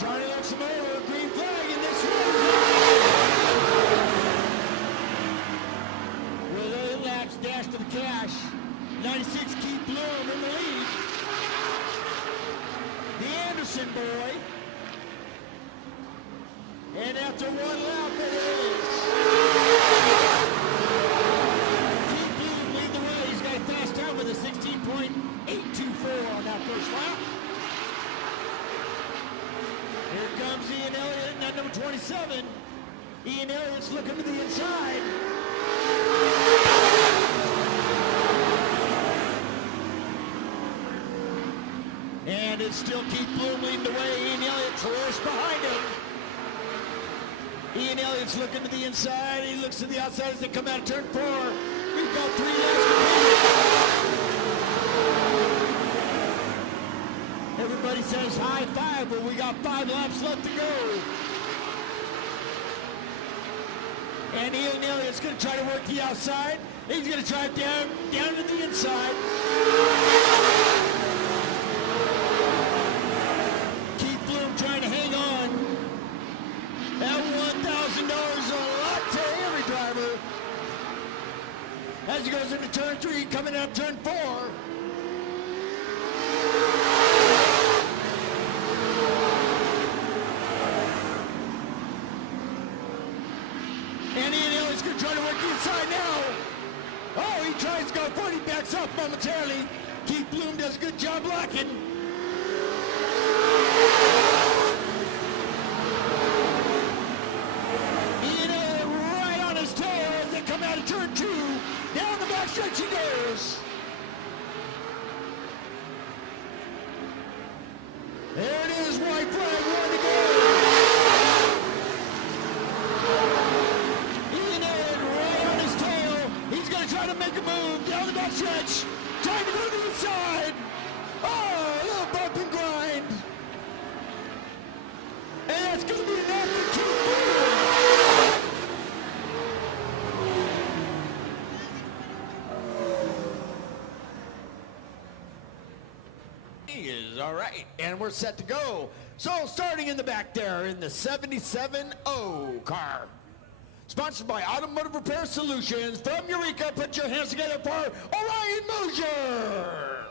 Johnny looks him over, green flag in this race. With 8 laps, dash to the cash. 96 Keith Bloom in the lead. The Anderson boy. And after 1 lap, it is. Keith Bloom lead the way. He's got a fast time with a 16.824 on that first lap. Here comes Ian Elliott, and that number 27. Ian Elliott's looking to the inside. And it's still Keith Bloom leading the way. Ian Elliott close behind him. Ian Elliott's looking to the inside. He looks to the outside as they come out of turn 4. We've got 3 laps to go. Everybody says high five, but we got 5 laps left to go. And Ian Elliott's going to try to work the outside. He's going to drive down to the inside. Keith Bloom trying to hang on. That $1,000 is a lot to every driver. As he goes into turn 3, coming out turn 4. And Ian Elliott's going to try to work the inside now. Oh, he tries to go for it. He backs up momentarily. Keith Bloom does a good job blocking. Ian Elliott right on his tail as they come out of turn 2. Down the backstretch he goes. There it is, white flag, 1 to go. Trying to make a move down the backstretch. Trying to go to the inside. Oh, a little bump and grind. And that's going to be enough to keep moving. He is all right, and we're set to go. So starting in the back there in the 77-0 car. Sponsored by Automotive Repair Solutions. From Eureka, put your hands together for Orion Mosher.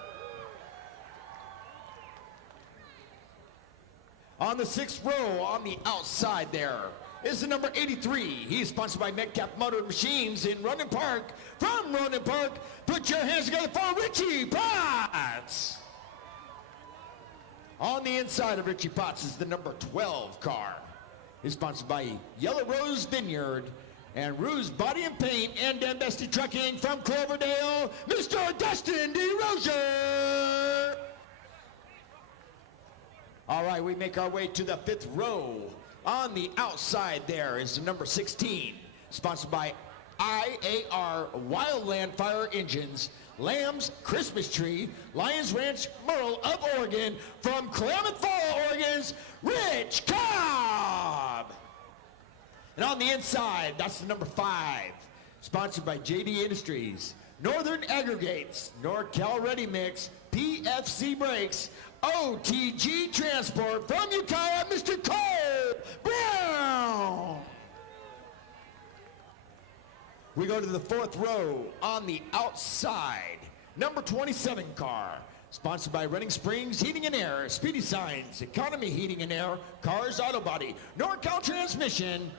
On the 6th row, on the outside there, is the number 83. He's sponsored by Metcalf Motor Machines in Ronan Park. From Ronan Park, put your hands together for Richie Potts. On the inside of Richie Potts is the number 12 car. Is sponsored by Yellow Rose Vineyard and Ruse Body and Paint and Dembesti Trucking from Cloverdale, Mr. Dustin DeRosier. All right, we make our way to the 5th row. On the outside there is the number 16, sponsored by IAR Wildland Fire Engines, Lamb's Christmas Tree, Lions Ranch, Merle of Oregon, from Klamath Fall, Oregon's Rich Cobb. And on the inside, that's the number 5, sponsored by JD Industries, Northern Aggregates, NorCal Ready Mix, PFC Brakes, OTG Transport, from Ukiah, Mr. Cobb Brown. We go to the 4th row. On the outside, number 27 car, sponsored by Running Springs Heating and Air, Speedy Signs, Economy Heating and Air, Cars Auto Body, NorCal Transmission,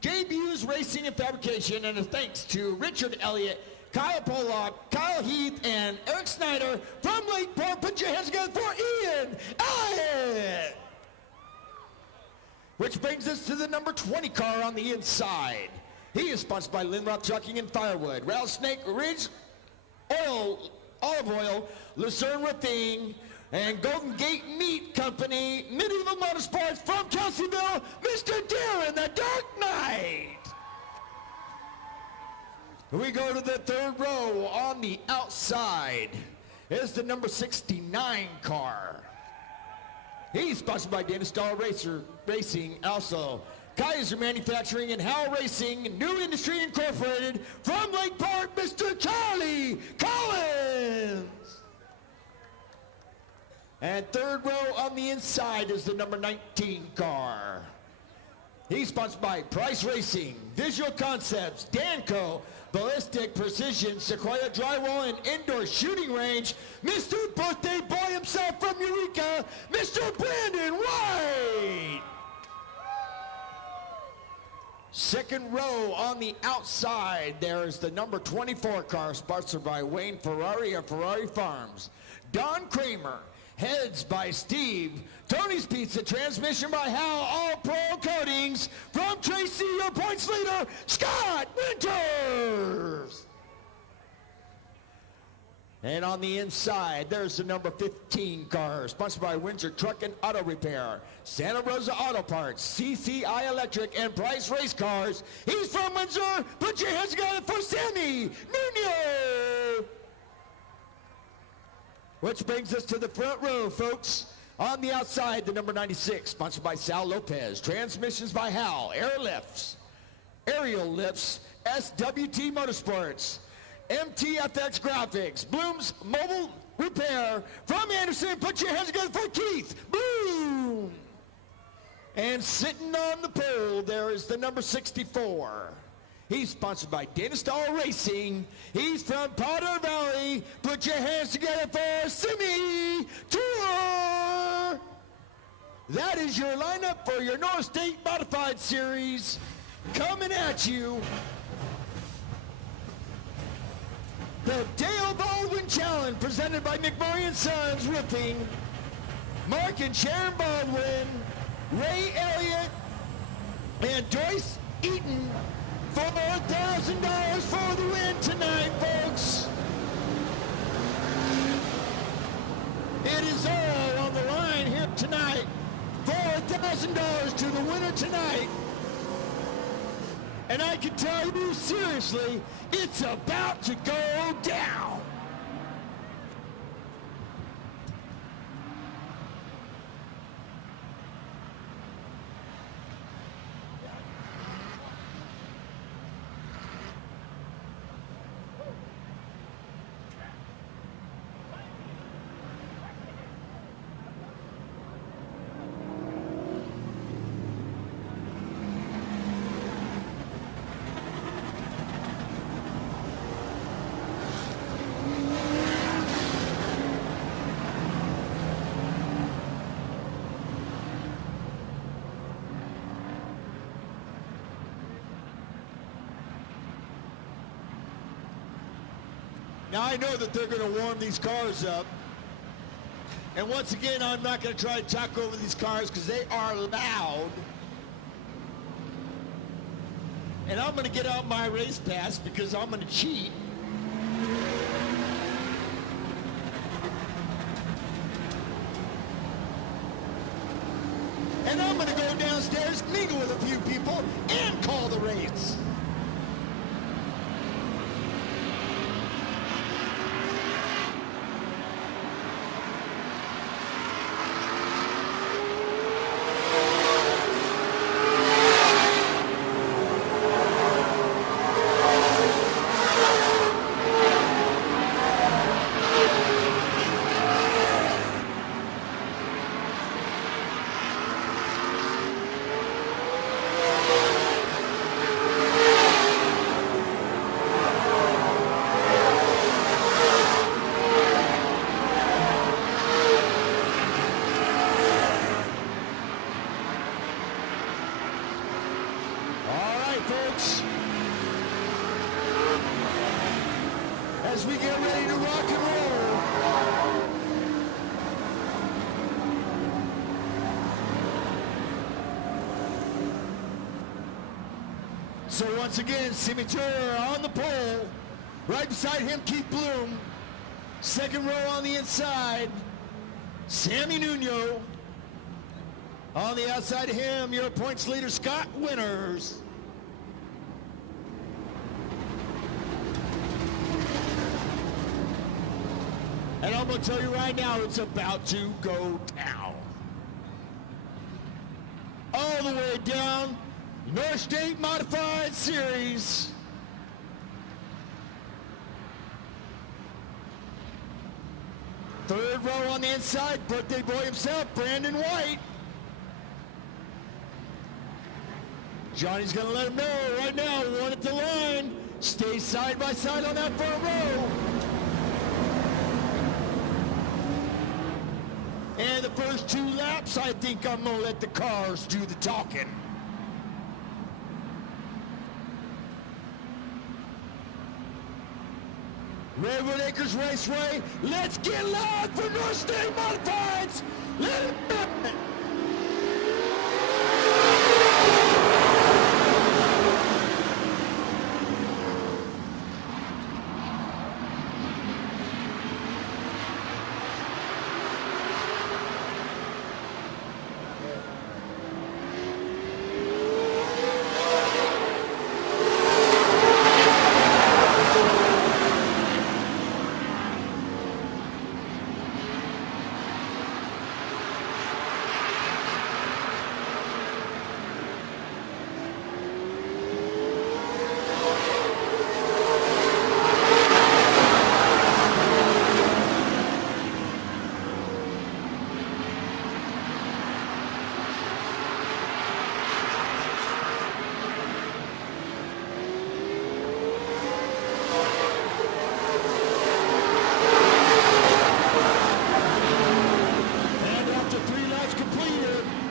JBU's Racing and Fabrication, and a thanks to Richard Elliott, Kyle Pollock, Kyle Heath, and Eric Snyder from Lakeport. Put your hands together for Ian Elliott. Which brings us to the number 20 car on the inside. He is sponsored by Lindroth Trucking and Firewood, Rattlesnake Ridge Olive Oil, Lucerne Roofing, and Golden Gate Meat Company, Medieval Motorsports from Kelseyville, Mr. Darrin, the Dark Knight. We go to the 3rd row. On the outside is the number 69 car. He's sponsored by Dennis Dahl Racing, also Kaiser Manufacturing and Howell Racing, New Industry Incorporated, from Lake Park, Mr. Charlie Collins. And third row on the inside is the number 19 car. He's sponsored by Price Racing, Visual Concepts, Danco, Ballistic Precision, Sequoia Drywall and Indoor Shooting Range, Mr. Birthday Boy himself from Eureka, Mr. Brandon White. Second row on the outside, there's the number 24 car, sponsored by Wayne Ferrari of Ferrari Farms. Don Kramer, heads by Steve. Tony's Pizza, transmission by Hal, all pro coatings. From Tracy, your points leader, Scott Winters. And on the inside, there's the number 15 car, sponsored by Windsor Truck and Auto Repair, Santa Rosa Auto Parts, CCI Electric, and Price Race Cars. He's from Windsor. Put your hands together for Sammy Nuno. Which brings us to the front row, folks. On the outside, the number 96, sponsored by Sal Lopez. Transmissions by Hal. Aerial lifts, SWT Motorsports. MTFX Graphics. Bloom's Mobile Repair. From Anderson, put your hands together for Keith Bloom. And sitting on the pole, there is the number 64. He's sponsored by Dynastal Racing. He's from Potter Valley. Put your hands together for Simi Tour. That is your lineup for your North State Modified Series. Coming at you, the Dale Baldwin Challenge, presented by McMurray & Sons Roofing. Mark and Sharon Baldwin, Ray Elliott, and Joyce Eaton. $4,000 for the win tonight, folks. It is all on the line here tonight. $4,000 to the winner tonight. And I can tell you seriously, it's about to go down. Now I know that they're going to warm these cars up. And once again, I'm not going to try to talk over these cars because they are loud. And I'm going to get out my race pass because I'm going to cheat. And I'm going to go downstairs, mingle with a few people, and call the race. Folks, as we get ready to rock and roll, so once again, Simi Tour on the pole, right beside him Keith Bloom, second row on the inside, Sammy Nuno, on the outside of him, your points leader Scott Winters. And I'm going to tell you right now, it's about to go down. All the way down, North State Modified Series. Third row on the inside, birthday boy himself, Brandon White. Johnny's gonna let him know right now, one at the line. Stay side by side on that front row. And the first 2 laps, I think I'm gonna let the cars do the talking. Redwood Acres Raceway, let's get loud for North State Modifieds. Let it happen.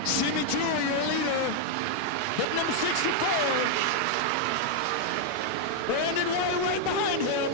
Simi Tour, your leader. Hit number 64. Brandon White right behind him.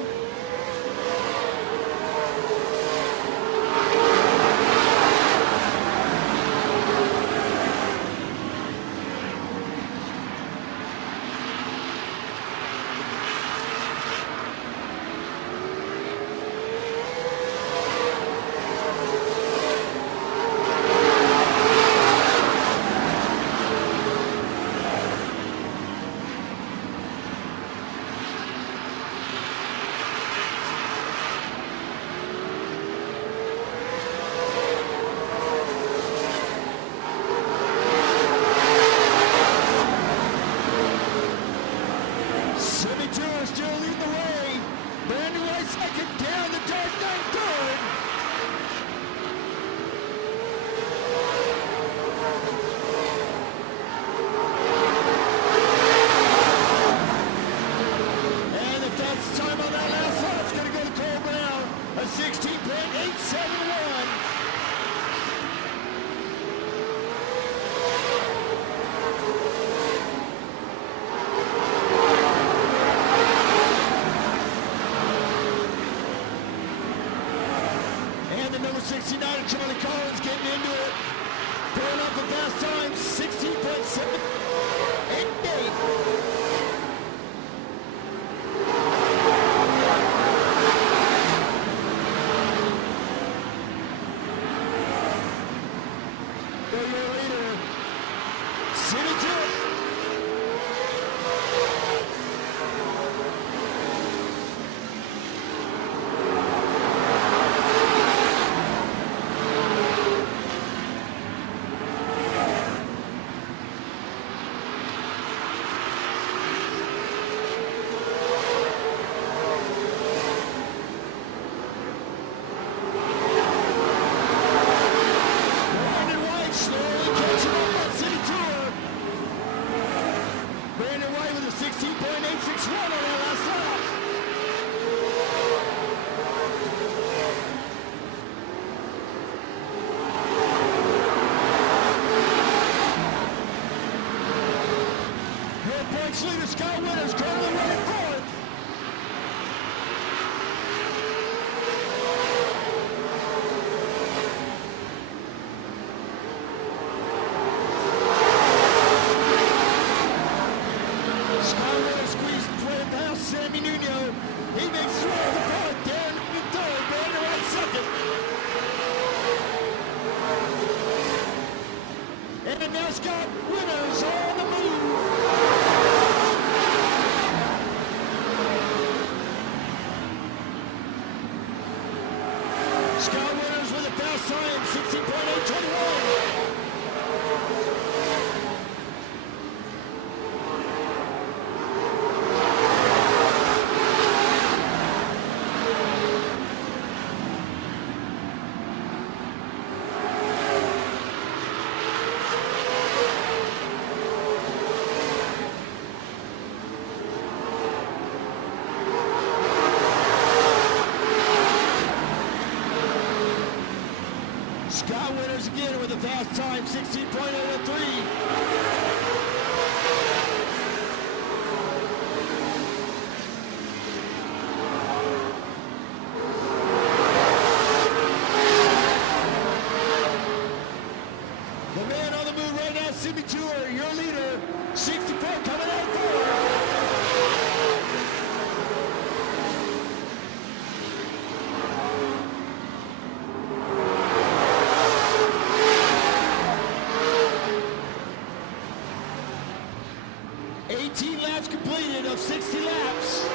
Simi Tour still leading the way. Brandon White second, down the Darrin Knight third. And the fastest time on that last lap is going to go to Cole Brown, a 16.871. Number 69, Charlie Collins getting into it. Pulling up the fast time, 16.788. For your leader, Simi Tour. Brandon White with a 16.861 on that last lap. World points leader Scott Winters currently running fourth. Sammy Nuno, he makes his way to the front. Darrin Knight third, Brandon White second. And now Scott Winters on the move. Scott Winters with a fast time, 16.821. winners again with a fast time, 16.803. The man on the move right now, Simi Tour, your leader, 64 coming out of 18 laps completed of 60 laps.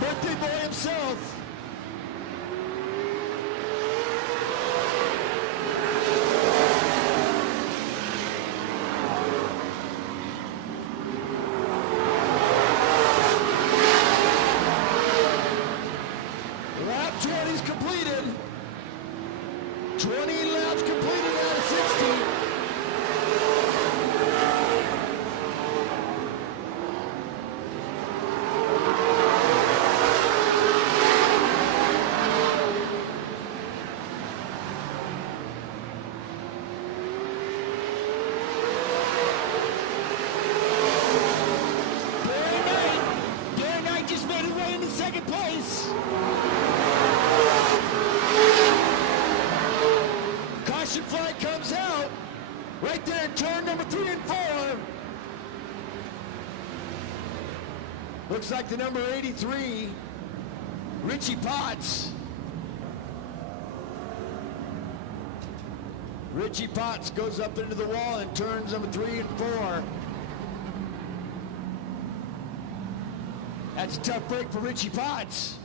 Birthday boy himself. Lap 20 is completed. 20 laps completed out of 60. Darrin Knight just made his way into second place. Caution flag comes out right there in turn number 3 and 4. Looks like the number 83, Richie Potts. Richie Potts goes up into the wall in turns number 3 and 4. That's a tough break for Richie Potts.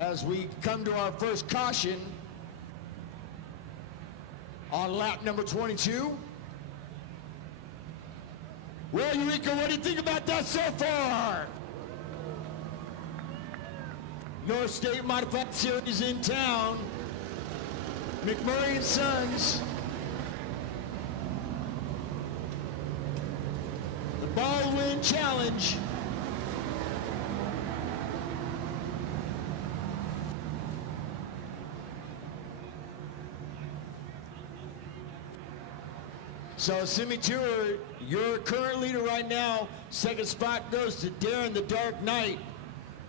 As we come to our first caution on lap number 22. Well, Eureka, what do you think about that so far? North State Modified Series in town. McMurray and Sons. The Baldwin Challenge. So Simi Tour, your current leader right now. Second spot goes to Darrin the Dark Knight.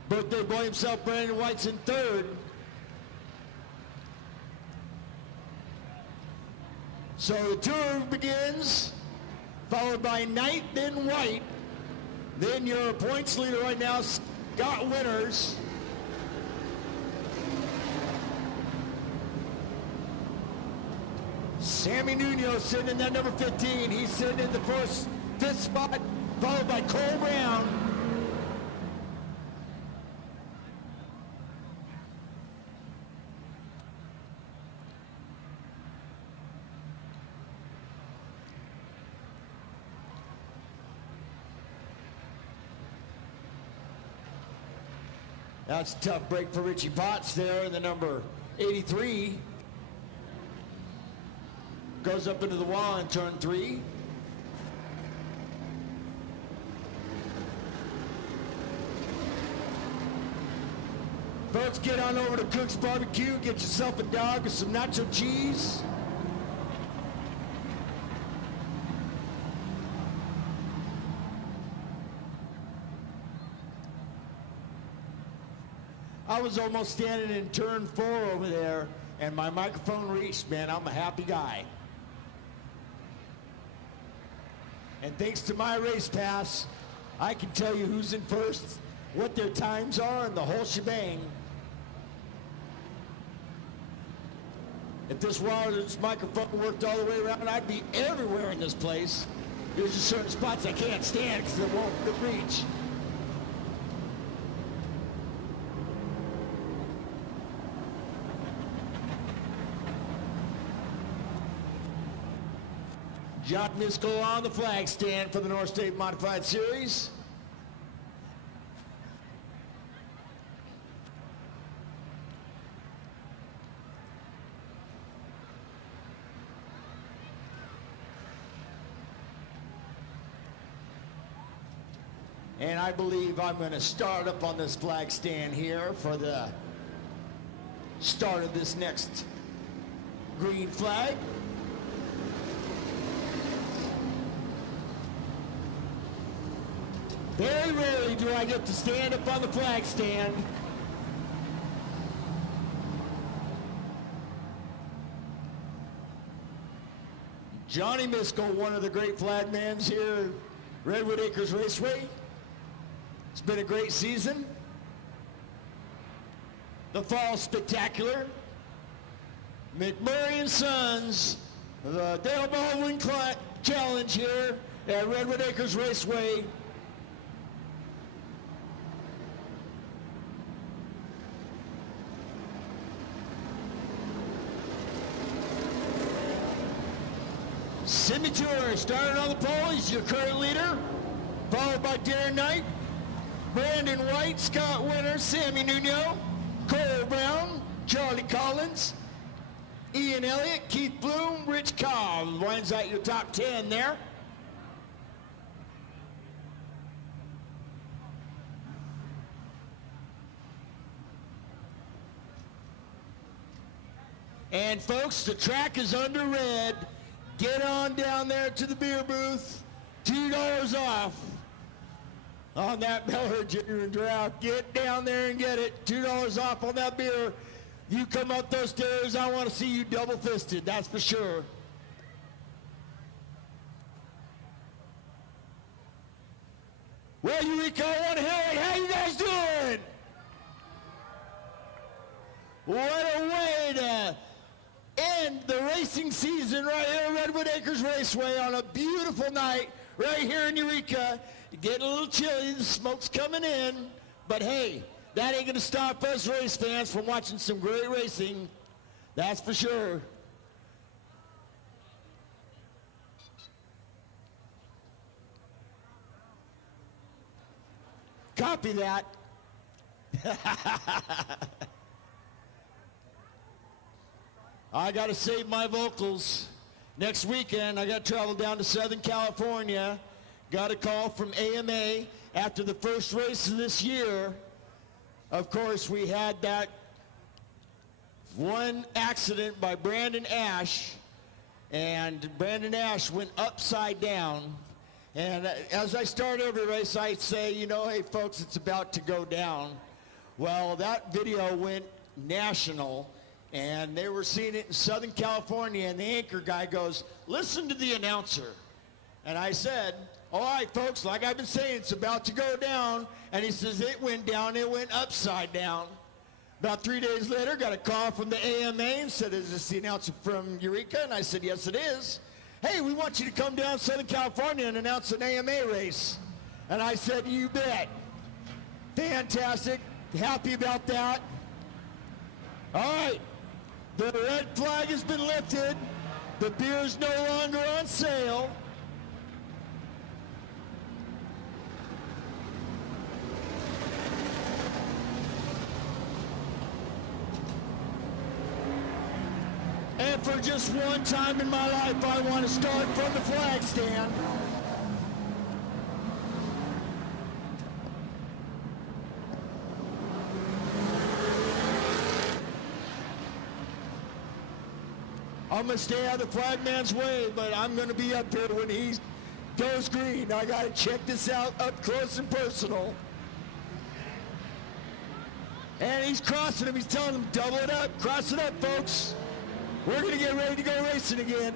Birthday boy himself, Brandon White's in third. So the tour begins, followed by Knight, then White. Then your points leader right now, Scott Winters. Sammy Nuno sitting in that number 15. He's sitting in the fifth spot, followed by Cole Brown. That's a tough break for Richie Potts there in the number 83. Goes up into the wall in turn 3. Folks, get on over to Cook's Barbecue, get yourself a dog with some nacho cheese. I was almost standing in turn 4 over there, and my microphone reached, man. I'm a happy guy. And thanks to my race pass, I can tell you who's in first, what their times are, and the whole shebang. If this wireless microphone worked all the way around, I'd be everywhere in this place. There's just certain spots I can't stand because it won't reach. John Miskell on the flag stand for the North State Modified Series. And I believe I'm going to start up on this flag stand here for the start of this next green flag. Very rarely do I get to stand up on the flag stand. Johnny Miskell, one of the great flagmans here at Redwood Acres Raceway. It's been a great season. The Fall Spectacular. McMurray and Sons, the Dale Baldwin Challenge here at Redwood Acres Raceway. Simi Tour started on the pole. He's your current leader, followed by Darrin Knight, Brandon White, Scott Winter, Sammy Nuno, Cole Brown, Charlie Collins, Ian Elliott, Keith Bloom, Rich Cobb. Winds out your top 10 there. And folks, the track is under red. Get on down there to the beer booth. $2 off on that Miller Junior Draft. Get down there and get it. $2 off on that beer. You come up those stairs, I want to see you double-fisted, that's for sure. Well, Eureka, I want to hear it. How you guys doing? What a way to end the racing season right here at Redwood Acres Raceway on a beautiful night right here in Eureka. Getting a little chilly, the smoke's coming in, but hey, that ain't gonna stop us race fans from watching some great racing, that's for sure. Copy that. I got to save my vocals. Next weekend, I got to travel down to Southern California. Got a call from AMA after the first race of this year. Of course, we had that one accident by Brandon Ash, and Brandon Ash went upside down. And as I start every race, I say, you know, hey, folks, it's about to go down. Well, that video went national. And they were seeing it in Southern California, and the anchor guy goes, listen to the announcer. And I said, all right, folks, like I've been saying, it's about to go down. And he says, it went down, it went upside down. About 3 days later, got a call from the AMA and said, is this the announcer from Eureka? And I said, yes, it is. Hey, we want you to come down to Southern California and announce an AMA race. And I said, you bet. Fantastic, happy about that. All right. The red flag has been lifted. The beer is no longer on sale. And for just one time in my life, I want to start from the flag stand. I'm going to stay out of the flagman's way, but I'm going to be up here when he goes green. I got to check this out up close and personal. And he's crossing him. He's telling him, double it up, cross it up, folks. We're going to get ready to go racing again.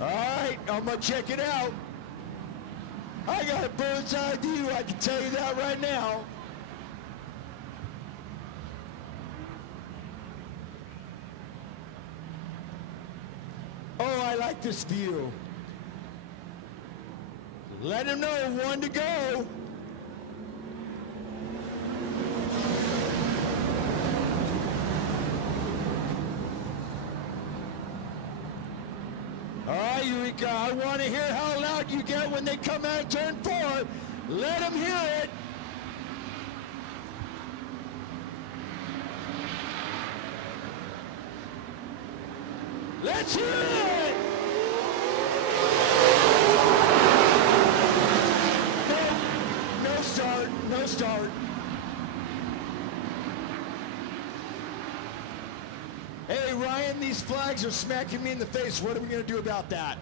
All right, I'm going to check it out. I got a bird's eye view, I can tell you that right now. Oh, I like this view. Let him know, 1 to go. All right, Eureka, I want to hear how loud you get when they come out of turn 4. Let them hear it. Let's hear it! No start, no start. Hey, Ryan, these flags are smacking me in the face. What are we going to do about that?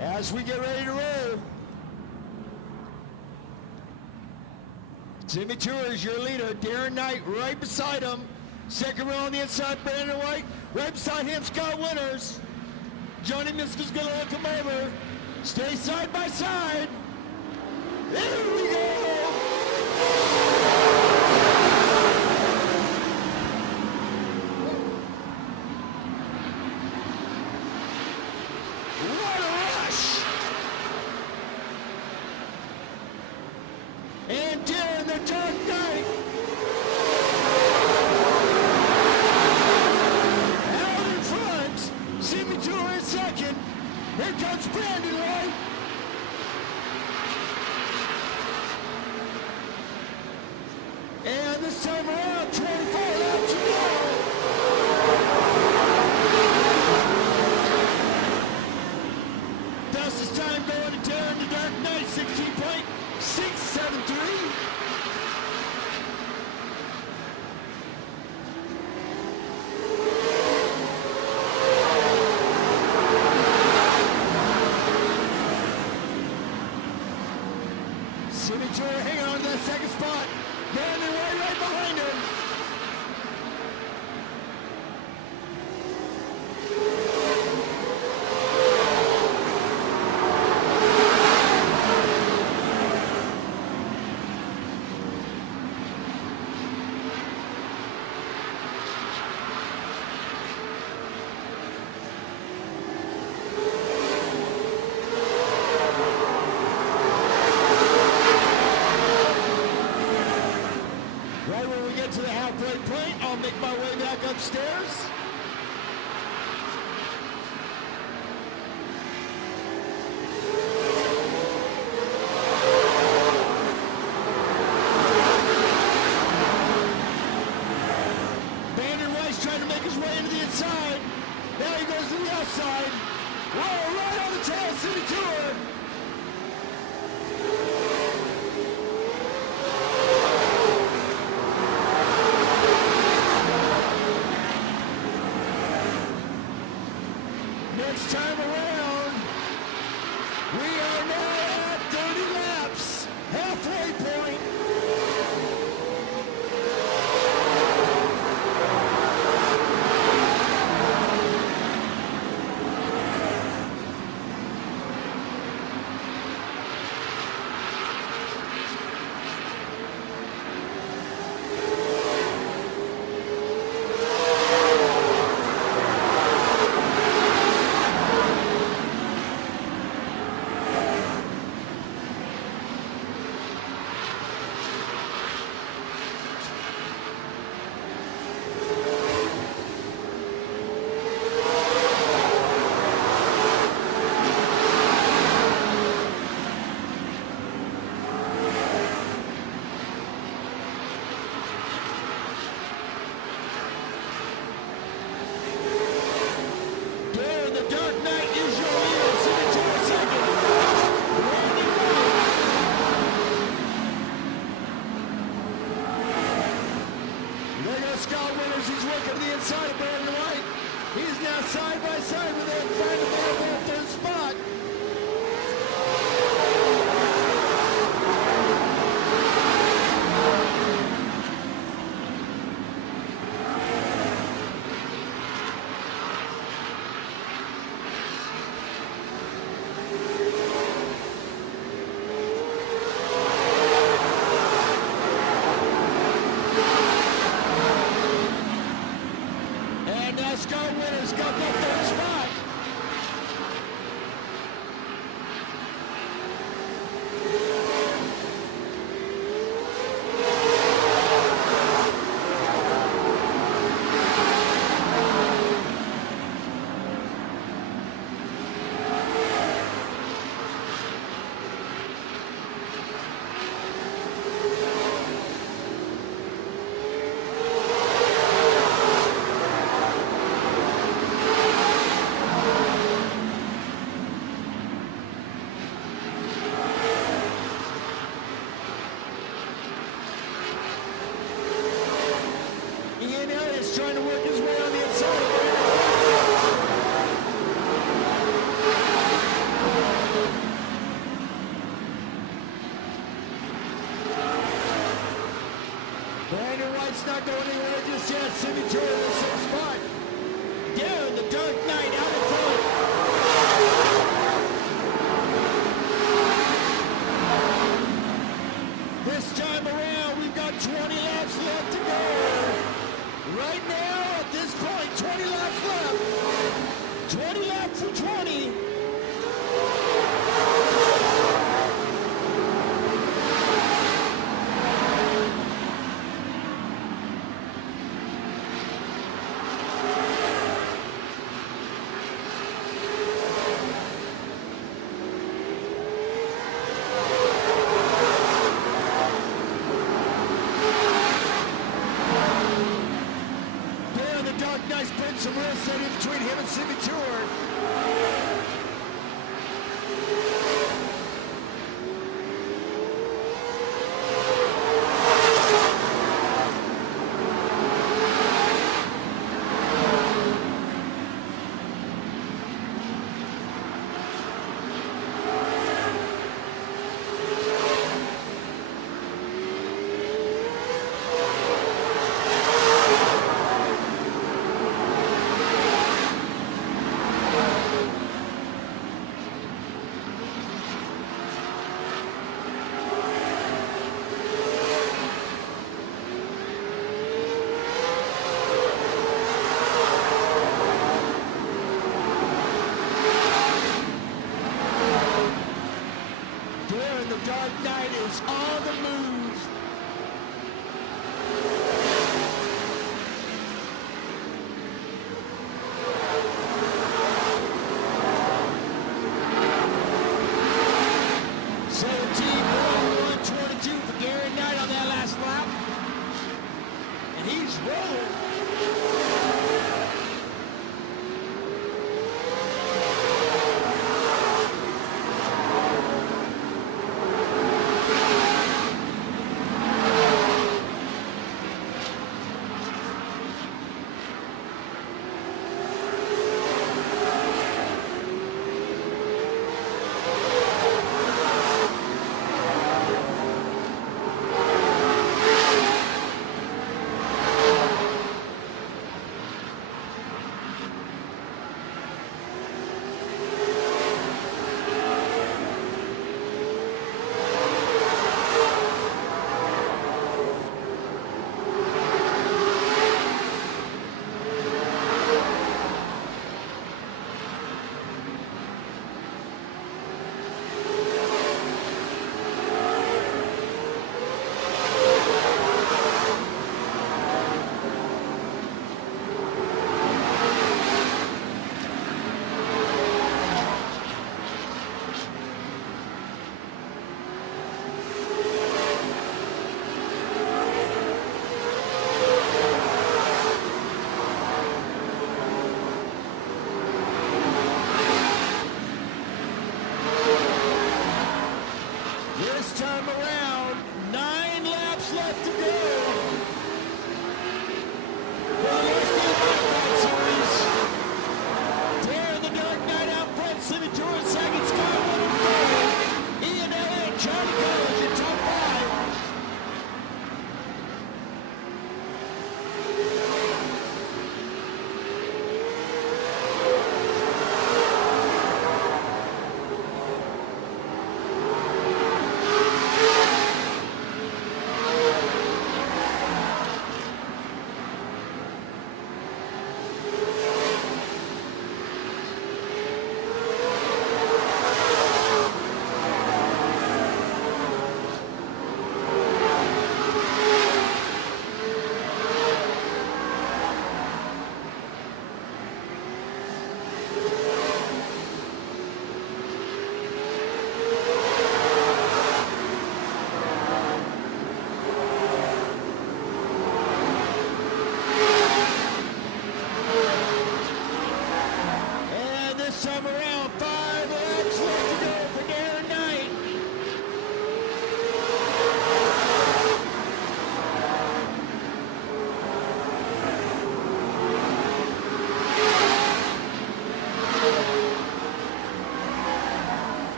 As we get ready to roll, Simi Tour is your leader. Darrin Knight right beside him. Second row on the inside, Brandon White. Right beside him, Scott Winters. Johnny Miska's gonna look him over. Stay side by side. There we go. What a rush! And Darrin the Dark Knight. Out in front. Simi Tour in second. Here comes Brandon White. And this time around, 24 laps to go. Fastest time going to Darrin the Dark Knight, 16.673. Simi Tour hanging on to that second spot. Brandon White right behind him. Right when we get to the halfway point, I'll make my way back upstairs. Brandon White's trying to make his way into the inside. Now he goes to the outside. Whoa, right on the tail, Simi Tour. Next time around, we are now at 30 laps, halfway point. Darrin the Dark Knight is your leader. Simi Tour second. Brandon White. There goes Scott Winters. He's working to the inside of Brandon White. He's now side by side with him, trying to get him off third spot. And now Scott Winters got that third spot. trying to work his way on the inside. Brandon White's not going anywhere just yet. Simi Tour in the same spot. Darrin the Dark Knight out in front. This time around, we've got 20 laps left to go. Right now, at this point, 20 laps left. 20 laps for 20. Nice bend, some real set in between him and Simi Tour. The Dark Knight is on the move. For Darrin Knight on that last lap. And he's rolling.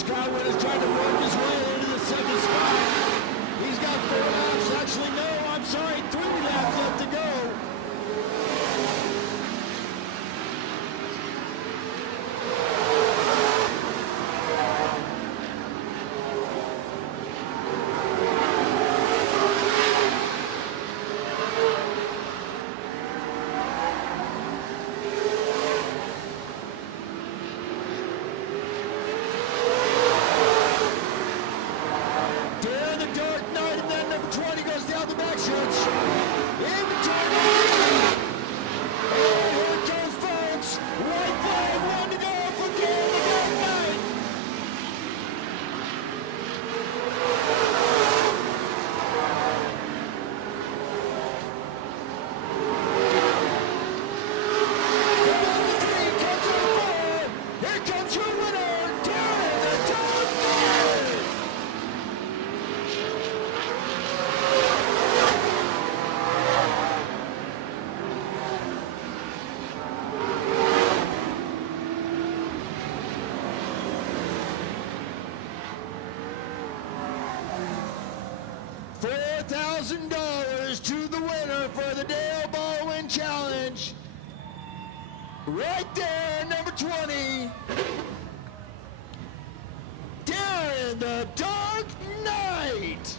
Chicago is trying to work his way into the second spot. He's got 4 laps. Actually, no, I'm sorry, 3 laps left to go. Darrin Knight, and then number 20 goes down the back stretch. In the turn. Oh, here it goes, folks. White flag, 1 to go for Darrin Knight. Here comes your winner, Darrin the Dog Knight. $4,000 to the winner for the Dale Baldwin Challenge. Right there, number 20. Darrin the Dark Knight.